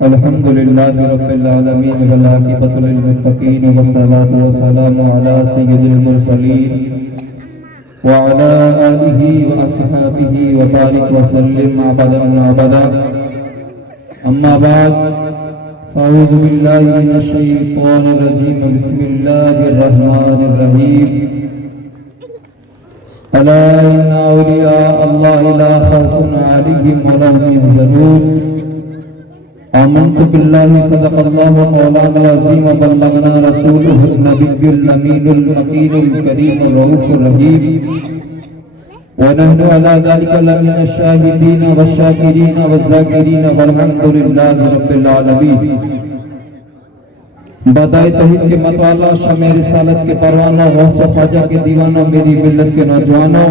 الحمد لله رب العالمين والعاقبة للمتقين والصلاة والسلام على سيد المرسلين وعلى آله وأصحابه وبارك وسلم عبدا أما بعد فأعوذ بالله من الشيطان الرجيم بسم الله الرحمن الرحيم ألا إن أولياء الله لا خوف عليهم ولا هم يحزنون آمنت بالله صدق الله مولانا العظيم وبلغنا رسوله النبي الأمين المكين الكريم الرؤوف الرحيم ونحن على ذلك لمن الشاهدين والشاكرين والذاكرين والحمد لله رب العالمين. بدائے توحید کے متوالا شمع رسالت کے پروانہ غوث و خواجہ کے دیوانوں میری ملت کے نوجوانوں،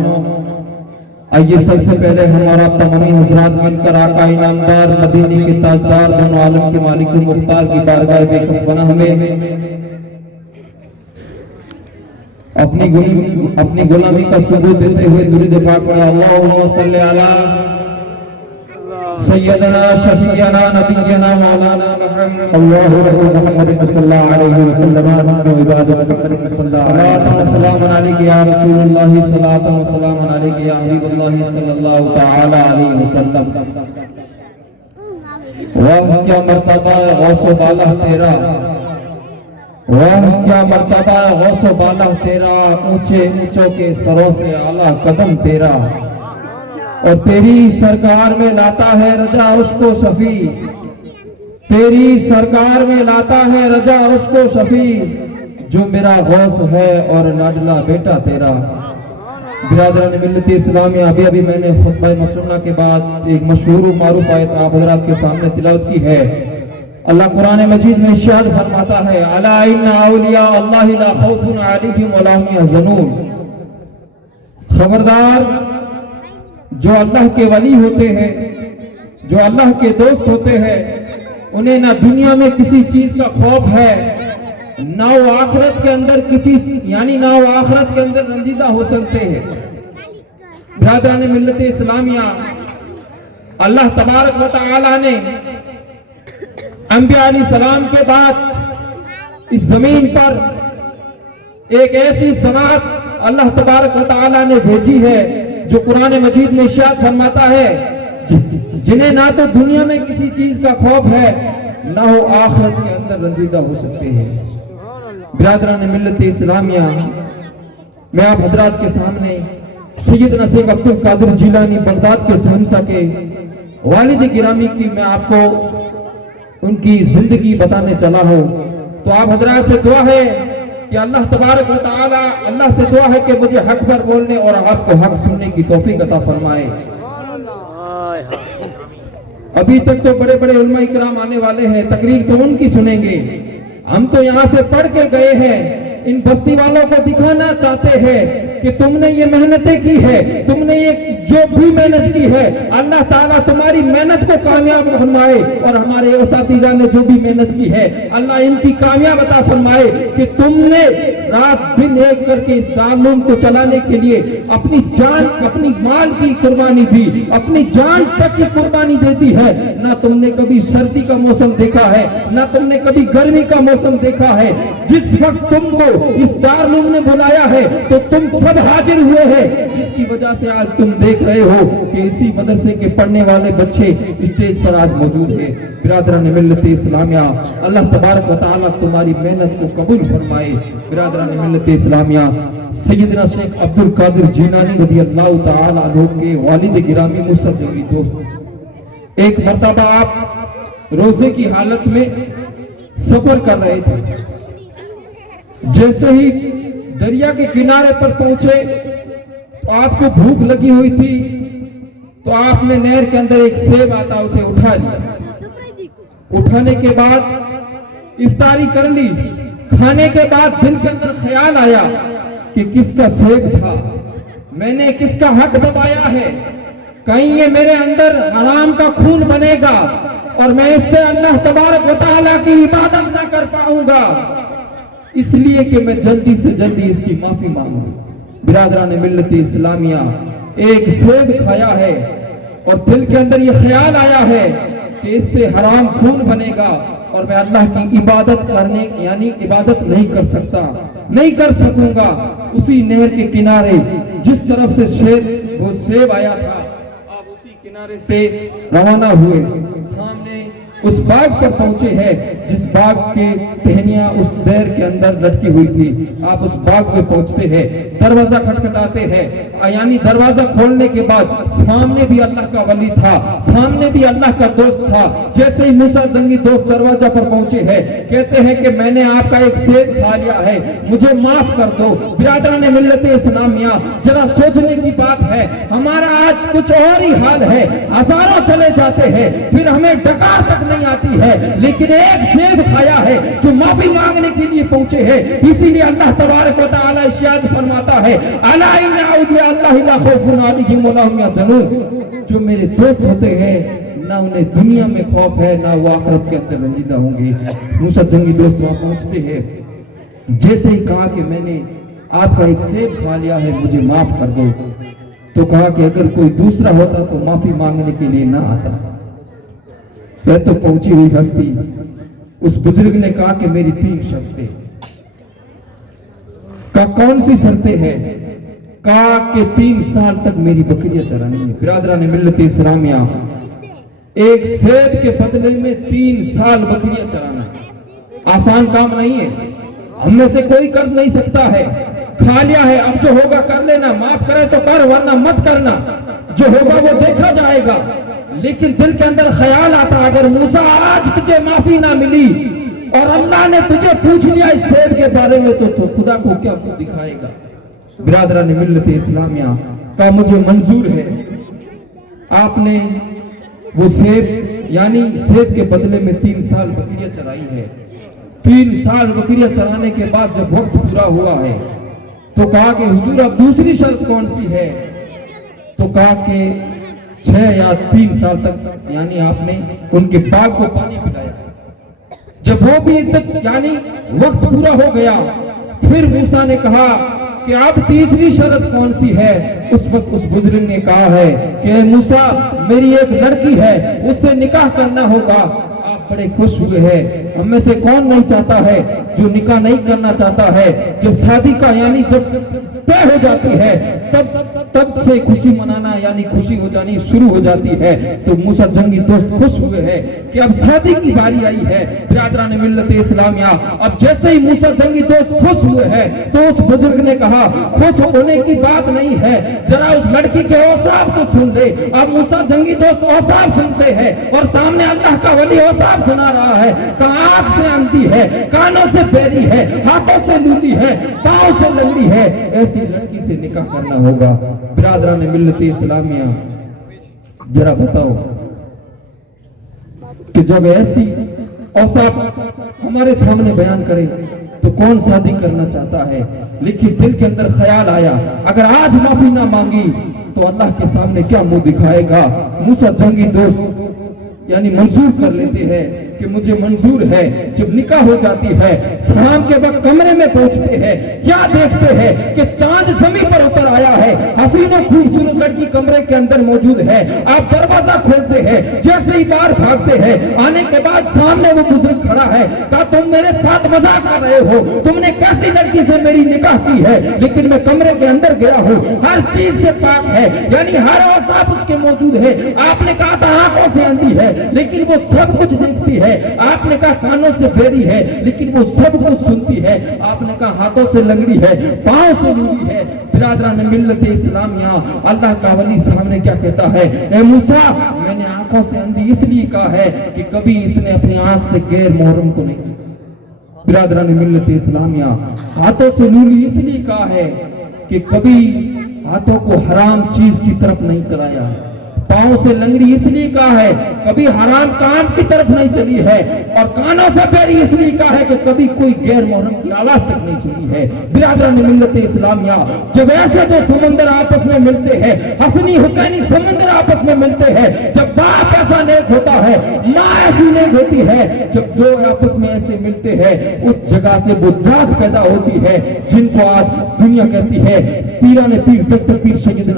آئیے سب سے پہلے ہمارا تمامی حضرات مل کر آقا انعامدار مدینے کے تاجدار دونوں عالم کے مالک مختار کی بارگاہ بے کسبانہ ہمیں اپنی غلامی کا ثبوت دیتے ہوئے درود پاک پڑھیں. اللہم صلی علی سیدنا شفیعنا نبینا مولانا محمد اللہ محمد صلی اللہ علیہ وسلم صلاۃ و سلام علیک یا رسول اللہ صلاۃ و سلام علیک یا حبیب اللہ صلی اللہ تعالی علیہ وسلم. واہ کیا مرتبہ ہے غوث و بالہ تیرا، واہ کیا مرتبہ ہے غوث و بالہ تیرا، اونچے اونچوں کے سروں سے اعلیٰ قدم تیرا، اور تیری سرکار میں لاتا ہے رجا عشق و شفیع، تیری سرکار میں لاتا ہے رجا عشق و شفیع، جو میرا غوث ہے اور لاڈلا بیٹا تیرا. برادران ملت اسلامیہ، ابھی میں نے خطبہ مسنہ کے بعد ایک مشہور و معروف آیت آپ حضرات کے سامنے تلاوت کی ہے. اللہ قرآن مجید میں ارشاد فرماتا ہے الا ان اولیاء اللہ لا خوف علیہم ولا هم يحزنون. خبردار، جو اللہ کے ولی ہوتے ہیں، جو اللہ کے دوست ہوتے ہیں، انہیں نہ دنیا میں کسی چیز کا خوف ہے، نہ وہ آخرت کے اندر نہ وہ آخرت کے اندر رنجیدہ ہو سکتے ہیں. برادران ملت اسلامیہ، اللہ تبارک و تعالی نے انبیاء علیہ السلام کے بعد اس زمین پر ایک ایسی سماعت اللہ تبارک و تعالی نے بھیجی ہے جو قرآن مجید میں ارشاد فرماتا ہے جنہیں نہ تو دنیا میں کسی چیز کا خوف ہے، نہ وہ آخرت کے اندر رنجیدہ ہو سکتے ہیں. برادران ملت اسلامیہ، میں آپ حضرات کے سامنے سیدنا شیخ عبد القادر جیلانی بغداد کے شہنشاہ کے والد گرامی کی میں آپ کو ان کی زندگی بتانے چلا ہوں. تو آپ حضرات سے دعا ہے کہ اللہ تبارک و تعالی، اللہ سے دعا ہے کہ مجھے حق پر بولنے اور آپ کو حق سننے کی توفیق عطا فرمائے. ابھی تک تو بڑے بڑے علماء اکرام آنے والے ہیں، تقریر تو ان کی سنیں گے. ہم تو یہاں سے پڑھ کے گئے ہیں، ان بستی والوں کو دکھانا چاہتے ہیں کہ تم نے یہ محنتیں کی ہے، تم نے یہ جو بھی محنت کی ہے، اللہ تعالیٰ تمہاری محنت کو کامیاب فرمائے، اور ہمارے اساتذہ نے جو بھی محنت کی ہے اللہ ان کی کامیاب عطا فرمائے کہ تم نے رات دن ایک کر کے اس دارالعلوم کو چلانے کے لیے اپنی جان، اپنی مال کی قربانی دی، اپنی جان تک کی قربانی دیتی ہے. نہ تم نے کبھی سردی کا موسم دیکھا ہے، نہ تم نے کبھی گرمی کا موسم دیکھا ہے. جس وقت تم کو اس دارالعلوم نے بلایا ہے تو تم سب حاضر ہوئے ہیں، جس کی وجہ سے آج تم دیکھ رہے ہو کہ اسی مدرسے کے پڑھنے والے بچے اسٹیج پر آج موجود ہیں. برادران ملت اسلامیہ، اللہ تبارک و تعالیٰ تمہاری محنت کو قبول فرمائے. برادران ملت اسلامیہ، سیدنا شیخ عبد القادر جیلانی رضی اللہ تعالی عنہ کے والد گرامی مجھ جنگی دوست، ایک مرتبہ آپ روزے کی حالت میں سفر کر رہے تھے. جیسے ہی دریا کے کنارے پر پہنچے تو آپ کو بھوک لگی ہوئی تھی، تو آپ نے نہر کے اندر ایک سیب آتا اسے اٹھا لیا. اٹھانے کے بعد افطاری کر لی. کھانے کے بعد دل کے اندر خیال آیا کہ کس کا سیب تھا، میں نے کس کا حق دبایا ہے، کہیں یہ میرے اندر حرام کا خون بنے گا اور میں اس سے اللہ تبارک و تعالیٰ کی عبادت نہ کر پاؤں گا، اس لیے کہ میں جلدی سے جلدی اس کی معافی مانگوں. برادران ملت اسلامیہ، ایک سیب کھایا ہے اور دل کے اندر یہ خیال آیا ہے کہ اس سے حرام خون بنے گا اور میں اللہ کی عبادت کرنے یعنی عبادت نہیں کر سکتا، نہیں کر سکوں گا۔ اسی نہر کے کنارے جس طرف سے وہ سیب آیا تھا، آپ اسی کنارے سے روانہ ہوئے، سامنے اس باغ پر پہنچے ہیں جس باغ کے ٹہنیاں اس دیر کے اندر لٹکی ہوئی تھی۔ آپ اس باغ میں پہنچتے ہیں، دروازہ کھٹکھٹاتے ہیں، یعنی دروازہ کھولنے کے بعد سامنے بھی اللہ کا ولی تھا، سامنے بھی اللہ کا دوست تھا۔ جیسے ہی موسیٰ جنگی دوست دروازہ پر پہنچے ہیں، کہتے ہیں کہ میں نے آپ کا ایک سیب کھا لیا ہے، مجھے معاف کر دو۔ برادران ملت اسلامیہ، ذرا سوچنے کی بات ہے، ہمارا آج کچھ اور ہی حال ہے، ہزاروں چلے جاتے ہیں پھر ہمیں ڈکار تک نہیں آتی ہے، لیکن ایک سیب کھایا ہے جو معافی مانگنے کے لیے پہنچے ہیں۔ اسی لیے اللہ تبارک و تعالی ارشاد فرماتا ہے، الا ان اولیاء اللہ لا خوف علیہم ولا هم يحزنون، جو میرے دوست ہوتے ہیں نہ انہیں دنیا میں خوف ہے نہ وہ آخرت کے اندر رنجیدہ ہوں گے۔ موسیٰ جنگی دوست وہاں پہنچتے ہیں، جیسے ہی کہا کہ میں نے آپ کا ایک سیب کھا لیا ہے، مجھے معاف کر دو، تو کہا کہ اگر کوئی دوسرا ہوتا تو معافی مانگنے کے لیے نہ آتا۔ پھر تو پہنچی ہوئی ہستی اس بزرگ نے کہا کہ میری 3 شرطیں۔ کہا کون سی شرطیں ہیں؟ کہا کہ 3 سال تک میری بکریاں چرانی ہے۔ برادران ملت اسلامیہ، ایک سیب کے بدلے میں 3 سال بکریاں چرانا آسان کام نہیں ہے، ہم میں سے کوئی کر نہیں سکتا ہے۔ کھا لیا ہے، اب جو ہوگا کر لینا، معاف کرے تو کر ورنہ مت کرنا، جو ہوگا وہ دیکھا جائے گا۔ لیکن دل کے اندر خیال آتا، اگر موسیٰ آج تجھے معافی نہ ملی اور اللہ نے تجھے پوچھ لیا اس سیب کے بارے میں تو خدا کو کیا دکھائے گا؟ برادران ملت اسلامیہ، کا مجھے منظور ہے۔ آپ نے وہ سیب یعنی سیب کے بدلے میں 3 سال بکریاں چرائی ہے۔ 3 سال بکریاں چرانے کے بعد جب وقت پورا ہوا ہے تو کہا کہ حضور اب دوسری شرط کون سی ہے؟ تو کہا کہ 6 یا 3 سال تک یعنی آپ نے ان کے باغ کو پانی پلایا۔ جب وہ بھی یعنی وقت پورا ہو گیا، پھر موسیٰ نے کہا کہ اب تیسری شرط کون سی ہے؟ اس وقت اس بزرگ نے کہا ہے کہ اے موسیٰ، میری ایک لڑکی ہے، اس سے نکاح کرنا ہوگا۔ آپ بڑے خوش ہوئے ہیں، ہم میں سے کون نہیں چاہتا ہے جو نکاح نہیں کرنا چاہتا ہے؟ جب شادی کا یعنی جب طے ہو جاتی ہے تب سے خوشی منانا یعنی خوشی ہو جانی شروع ہو جاتی ہے۔ تو موسیٰ جنگی دوست خوش ہوئے ہیں کہ اب شادی کی باری آئی ہے۔ برادران ملت اسلامیہ، اب جیسے ہی موسیٰ جنگی دوست خوش ہوئے ہیں تو اس بزرگ نے کہا خوش ہونے کی بات نہیں ہے، ذرا اس لڑکی کے اوصاف تو سن لے۔ اب موسیٰ جنگی دوست اوصاف سنتے ہیں اور سامنے اللہ کا ولی اوصاف سنا رہا ہے کہ آنکھ سے اندھی ہے، کانوں سے بہری ہے، ہاتھوں سے لولی ہے، پاؤں سے لنگڑی ہے، ایسی لڑکی سے نکاح کرنا ہوگا۔ برادران ملت اسلامیہ، ذرا بتاؤ کہ جب ایسی اوصاف ہمارے سامنے بیان کرے تو کون شادی کرنا چاہتا ہے؟ لیکن دل کے اندر خیال آیا اگر آج معافی نہ مانگی تو اللہ کے سامنے کیا منہ دکھائے گا؟ موسیٰ جنگی دوست یعنی منظور کر لیتے ہیں کہ مجھے منظور ہے۔ جب نکاح ہو جاتی ہے، شام کے وقت کمرے میں پہنچتے ہیں، کیا دیکھتے ہیں کہ چاند زمین پر اتر آیا ہے، حسین و خوبصورت لڑکی کمرے کے اندر موجود ہے۔ آپ دروازہ کھولتے ہیں، جیسے ہی باہر بھاگتے ہیں، آنے کے بعد سامنے وہ بزرگ کھڑا ہے۔ کہا تم میرے ساتھ مذاق کر رہے ہو، تم نے کیسی لڑکی سے میری نکاح کی ہے؟ لیکن میں کمرے کے اندر گیا ہوں، ہر چیز سے پاک ہے، یعنی ہر اوصاف اس کے موجود ہے۔ آپ نے کہا تھا آنکھوں سے اندھی ہے، لیکن وہ سب کچھ دیکھتی ہے۔ آپ نے کہا کانوں سے بہری ہے، لیکن وہ سب کچھ سنتی ہے۔ آپ نے کہا ہاتھوں سے لنگڑی ہے، پاؤں سے لولی ہے۔ برادران ملت اسلامیہ، اللہ کا ولی سامنے کیا کہتا ہے؟ اے موسیٰ، میں نے آنکھوں سے اندھی اس لیے کہا ہے کہ کبھی اس نے اپنی آنکھ سے غیر محرم کو نہیں کیا۔ برادران ملت اسلامیہ، ہاتھوں سے لولی اس لیے کہا ہے کہ کبھی ہاتھوں کو حرام چیز کی طرف نہیں چلایا۔ پاؤں سے لنگڑی اس لیے کہا ہے کبھی حرام کام کی طرف نہیں چلی ہے، اور کانوں سے بہری اس لیے کہا ہے کہ کبھی کوئی غیر محرم کی آواز تک نہیں سنی ہے۔ برادران ملت اسلامیہ، جب ایسے دو سمندر آپس میں ملتے ہیں، حسنی حسینی سمندر آپس میں ملتے ہیں، جب باپ ایسا نیک ہوتا ہے، ماں ایسی نیک ہوتی ہے، جب دو آپس میں ایسے ملتے ہیں، اس جگہ سے وہ ذات پیدا ہوتی ہے جن کو آج دنیا کہتی ہے پیران پیر دستر پیر سید